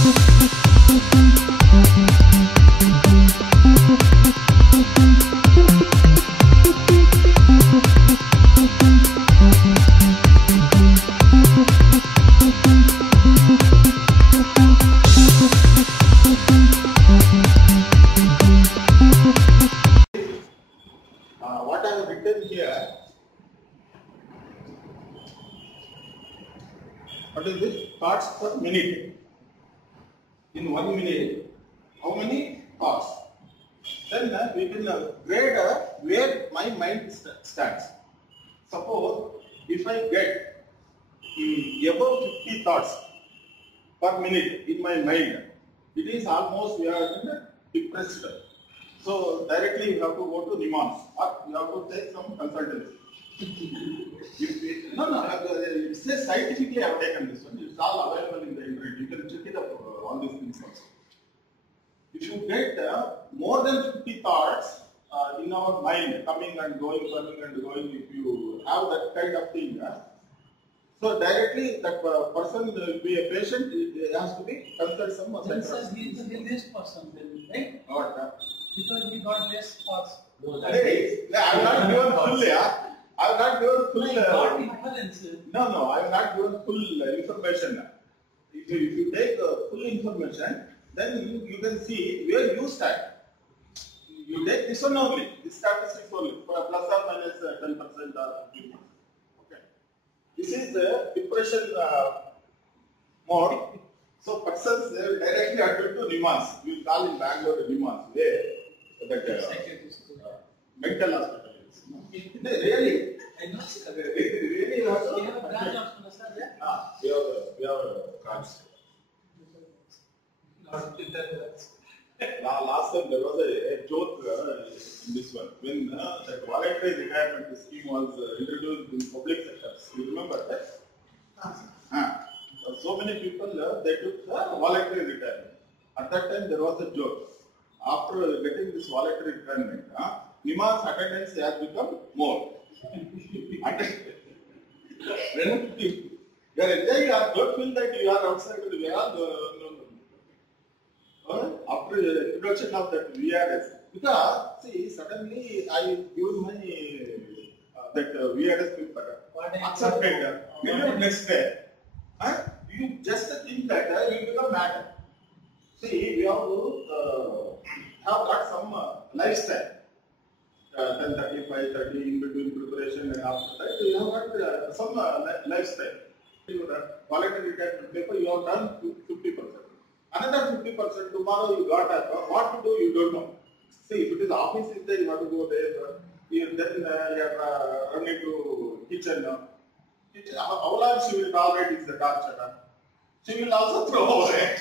What I have written here, what is this? Thoughts per minute. In 1 minute, how many thoughts? Then we will grade where my mind stands. Suppose if I get above 50 thoughts per minute in my mind, it is almost we are depressed. So directly you have to go to Nimans or you have to take some consultancy. It says scientifically I have taken this one. It's all available in the internet. You can check it up, all these things also. If you get more than 50 thoughts in our mind, coming and going, if you have that kind of thing, so directly that person will be a patient, it has to be consulted some Then sir, he is the healthiest person then, right? What? Because he got less thoughts. I am not given full, I am not given full. Got imbalance. No, I am not given full information. If you take full information, then you can see where you stand. You take this one only, this statistics only, for plus or minus 10% or 15%. Okay. This is the depression mode. So persons directly admit to Nimans. We call in Bangalore Nimans, where that mental hospital is. Really? I know, sir. Really, you have to. We have a branch hospital, sir. We have a branch. Last time there was a joke in this one. When that voluntary retirement scheme was introduced in public sectors, you remember that? So many people they took voluntary retirement. At that time there was a joke. After getting this voluntary retirement, Nimans attendance has become more. You are enjoying, don't feel that you are outside the after the introduction of that VRS. Because, see, suddenly I give my that VRS paper, accepted, next day. You just think that you become mad. See, we have to have got some lifestyle. 10:35, 30 in between preparation and after that, you have got some lifestyle. Voluntary retirement paper, you have done 50%. Another 50% tomorrow you got what to do, you don't know. See, if it is office is there, you have to go there. Then you are running to kitchen. How long she will tolerate is the torture. She will also throw away.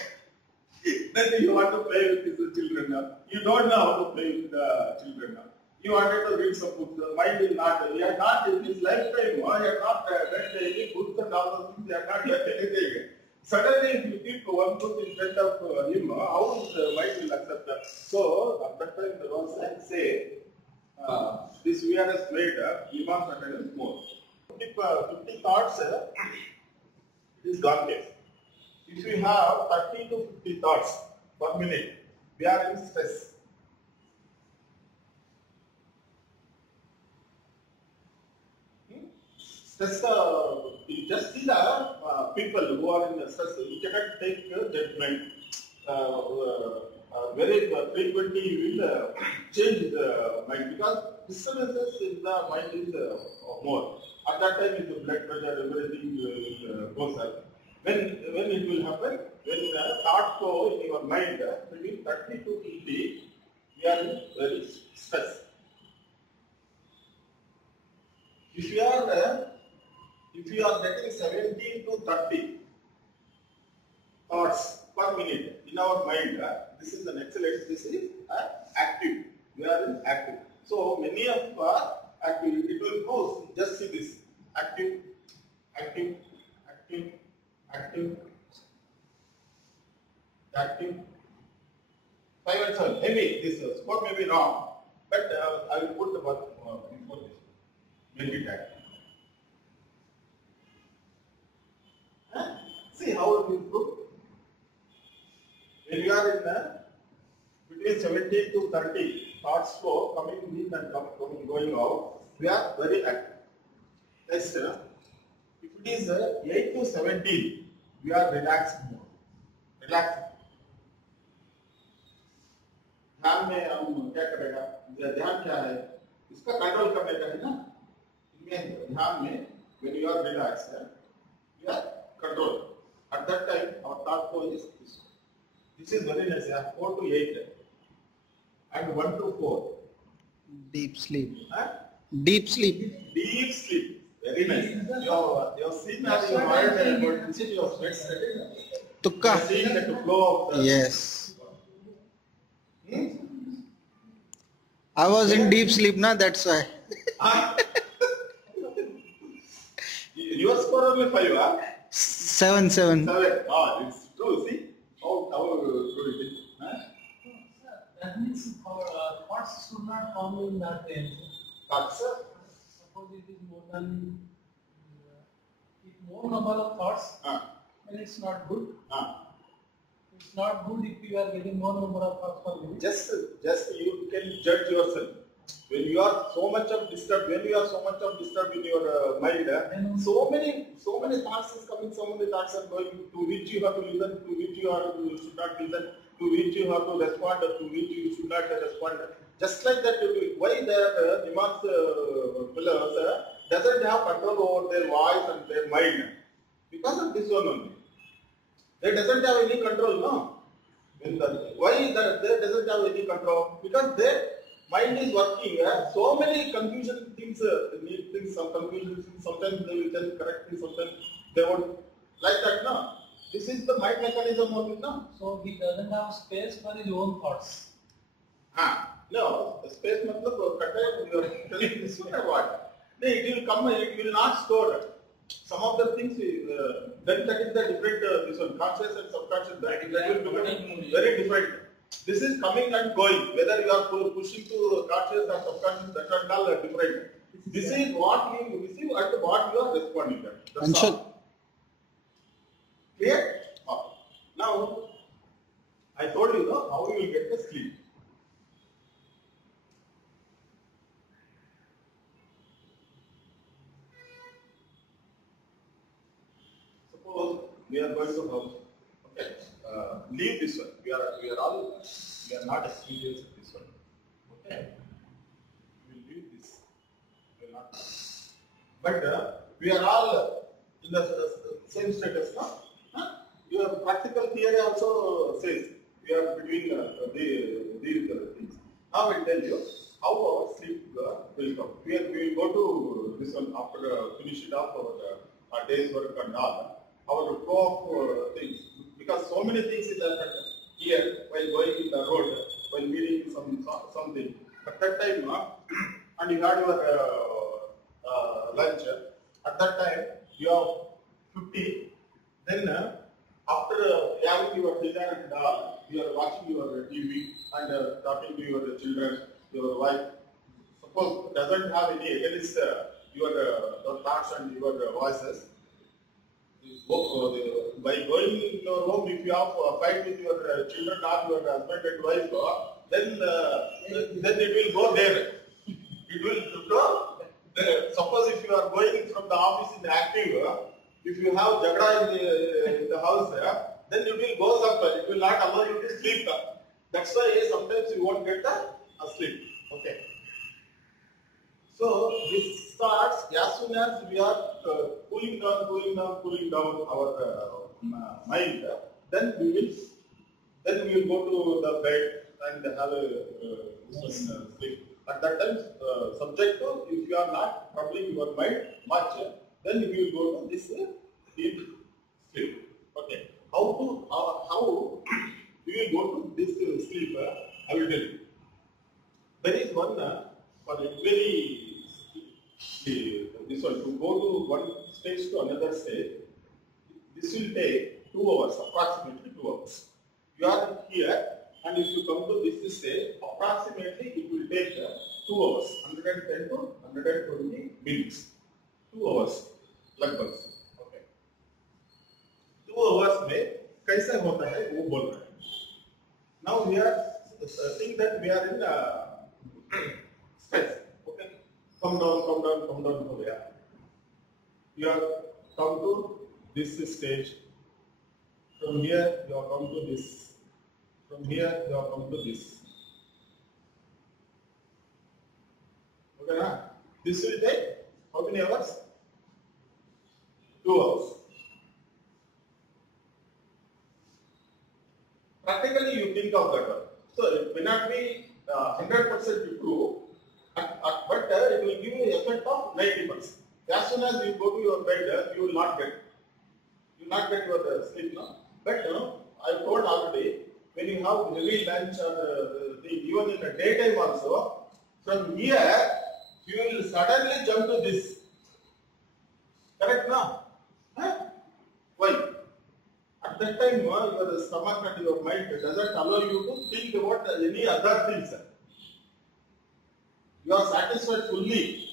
Then you want to play with his children. You don't know how to play with the children. You wanted to read some books. The mind is not. You are not in his lifetime. You are not read any books and all those things. You are not yet anything. Suddenly, if you keep one book in front of him, how the mind will accept that? So, at that time, the ones that say, this VRS made Nimans attendance more. 50 thoughts is gone case. If we have 30 to 50 thoughts per minute, we are in stress. Stress, you just see the people who are in stress, you cannot take judgment. Very frequently you will change the mind because disturbances in the mind is more. At that time, the blood pressure, everything goes up. When it will happen? When the thoughts go in your mind between 30 to 50, we are in very stress. If you are getting 17 to 30 thoughts per minute in our mind, this is an excellence. This is active. We are in active. So many of active. It will go. Just see this active, active, active, active, active. 5 and 7. Maybe this score may be wrong, but I will put the word before this. Make it active. See how it will improve. when you are in between 17 to 30, thoughts flow coming in and coming going out, we are very active. Next, if it is 8 to 17, we are relaxed more. Relaxed. ध्यान में हम क्या करेगा? ध्यान क्या है? इसका control करने का है ना? इनमें ध्यान में when you are relaxed, you are control. At that time, our thought flow is this. This is very nice. 4 to 8 and 1 to 4. Deep sleep. Huh? Deep sleep. Deep sleep. Very nice. Your seen and your heard and what is your sweat setting? Tukka. Seeing that flow of the Yes. I was in deep sleep, na. That's why. Your score only 5, huh? 7. 7. It's true. See how true it is. Huh? Sir, that means our thoughts should not come in that range. Thoughts, sir? Suppose it is more than if more number of thoughts, then it's not good. It's not good if you are getting more number of thoughts per minute. Just you can judge yourself. When you are so much of disturbed in your mind, so many thoughts is coming, so many thoughts are going. To which you have to listen, to which you should not listen, to which you have to respond, to which you should not respond. Just like that, why their Nimas fellows doesn't have control over their voice and their mind? Because of this one only. They doesn't have any control, no? Why they doesn't have any control? Because their mind is working. So many confusion things, need things, some confusion things. Sometimes they will tell correct things, sometimes they won't. Like that, no? This is the mind mechanism only, no? So he doesn't have space for his own thoughts. No, the space matlab contain you are telling this one or what? No, it will come, it will not store. Some of the things, then that is the different, this one, conscious and subconscious, that will become very different. This is coming and going, whether you are pushing to conscious or subconscious, that are all different. This is what you receive and what you are responding to. That's all. Clear? Now, I told you how you will get the sleep. Suppose we are going to have, leave this one. We are not experienced this one. Okay. We will leave this. We will not. But we are all in the same status now. Your practical theory also says we are between these things. Now I will tell you how our sleep will come. We will go to this one after finishing off our day's work and all. Our flow of things, because so many things is happened here while going in the road, while meeting something. At that time, and you had your lunch. At that time, you have 50. Then after having your dinner and all, you are watching your TV and talking to your children, your wife. Suppose doesn't have any against your thoughts and your voices. By going in your home, if you have a fight with your children or your husband and wife, then it will go there. It will go there. Suppose if you are going from the office in active, if you have jagda in the house, then it will go somewhere. It will not allow you to sleep. That's why sometimes you won't get a sleep. Okay. So this starts as soon as we are cooling down our mind. Then we will go to the bed and have a sleep. At that time, subject to if you are not troubling your mind much, then you will go to this deep sleep. Okay. How you will go to this sleep? I will tell you. There is one for a very this one to go to one stage to another stage. This will take 2 hours, approximately 2 hours. You are here, and if you come to this stage, approximately it will take 2 hours, 110 to 120 minutes. 2 hours, लगभग. Okay. 2 hours में कैसे होता है वो बोल रहे हैं. Now we are think that we are in space. Okay, come down, come down, come down over here. You have come to this stage. From here you have come to this. From here you have come to this. Okay, na? This will take how many hours? 2 hours. Practically, you think of that one. So it may not be 100% true, but it will give you an effect of 90%. As soon as you go to your bed, you will not get your sleep now. But I told already, when you have heavy lunch or even in the daytime also, from here you will suddenly jump to this. Correct now? Huh? Why? At that time, your stomach and your mind doesn't allow you to think about any other things. You are satisfied fully.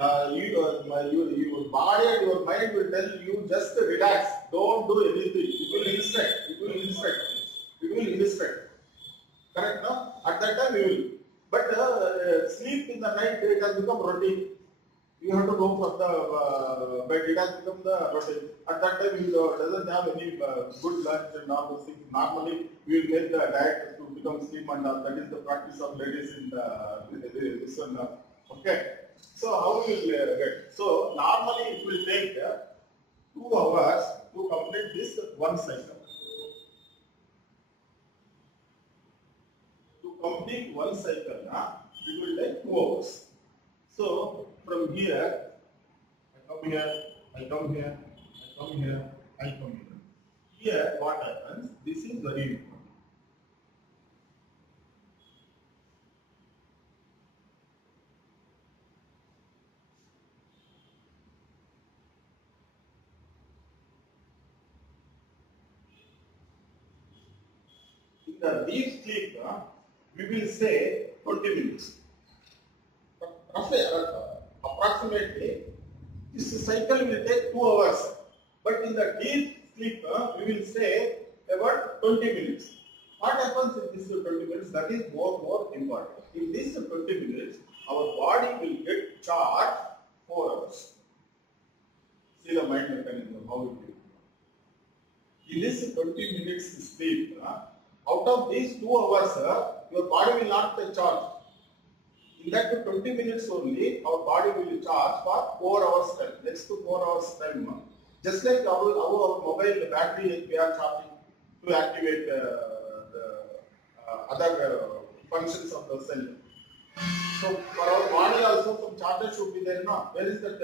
Your body and your mind will tell you just relax, don't do anything. It will instruct. It will instruct. It will instruct. Correct? No? At that time you will. But sleep in the night, it has become routine. You have to go for the bed. It has become the routine. At that time, you doesn't have any good lunch and all those things. Normally, we will make the diet to become slim, and that is the practice of ladies in this one. Okay. So how we will get? So normally it will take 2 hours to complete this one cycle. To complete one cycle, it will take 2 hours. So from here, I come here, I come here, I come here, I come here. Here, what happens? This is very important. In the deep sleep, we will say 20 minutes. Approximately, this cycle will take 2 hours. But in the deep sleep, we will say about 20 minutes. What happens in this 20 minutes? That is more important. In this 20 minutes, our body will get charged 4 hours. See the mind mechanism, how it will. In this 20 minutes sleep, out of these 2 hours, your body will not get charged. In that 20 minutes only, our body will charge for 4 hours time. Next to 4 hours time. Just like our mobile battery, we are charging to activate the other functions of the cell. So for our body also some charger should be there. No? Where is that?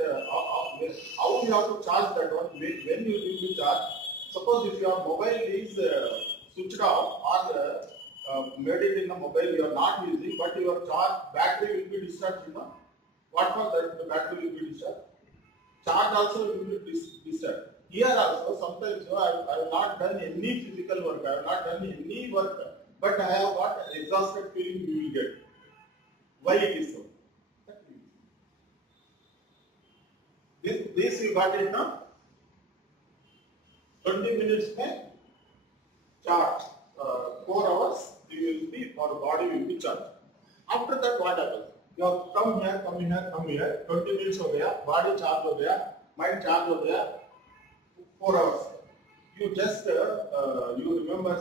How you have to charge that one? When you will be charged? Suppose if your mobile is switched off or made it in a mobile you are not using, but your battery will be discharged. What for that? The battery will be discharged. Charge also will be discharged. Here also sometimes I have not done any physical work. I have not done any work, but I have got exhausted feeling you will get. Why it is so? This you got it now. 20 minutes में charge 4 hours. Our body will be charged. After that, what happens? You have come here, come here, come here. 20 minutes हो गया, body charge हो गया, mind charge हो गया. 4 hours. You just you remember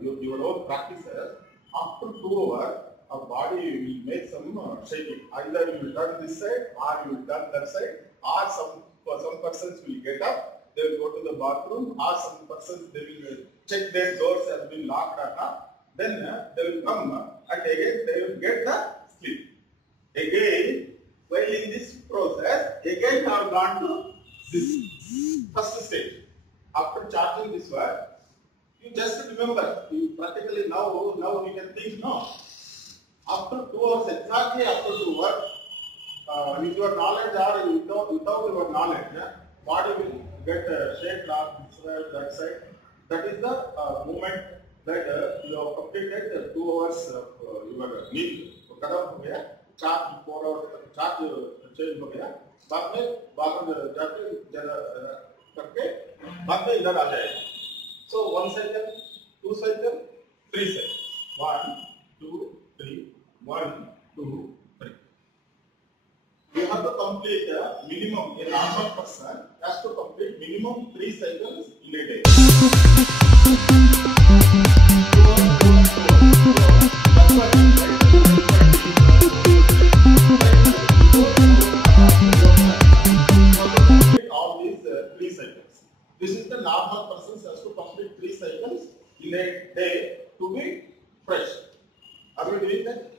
your own practices. After 2 hours, our body will make some shaking. Either you will turn this side, or you will turn that side, or some persons will get up, they will go to the bathroom, or some persons they will check their doors has been locked or not. Then they will come and again they will get the sleep. Again, while in this process, again I have gone to this first stage. After charging this one, you just remember. You practically now you can think no. After 2 hours, exactly after 2 hours, with your knowledge or without your knowledge, body will get shaped on this side, that side. That is the moment that you have completed 2 hours of your need. So, खत्म हो गया, charge 4 hours, charge change हो गया. बाद में जाके जरा करके बाद में इधर आ जाएगा. So 1 cycle, 2 cycle, 3 cycles. 1, 2, 3. 1, 2, 3. You have to complete minimum. A normal person has to complete minimum 3 cycles in a day. All these 3 cycles. This is the normal person has to complete 3 cycles in a day to be fresh. Are you doing that?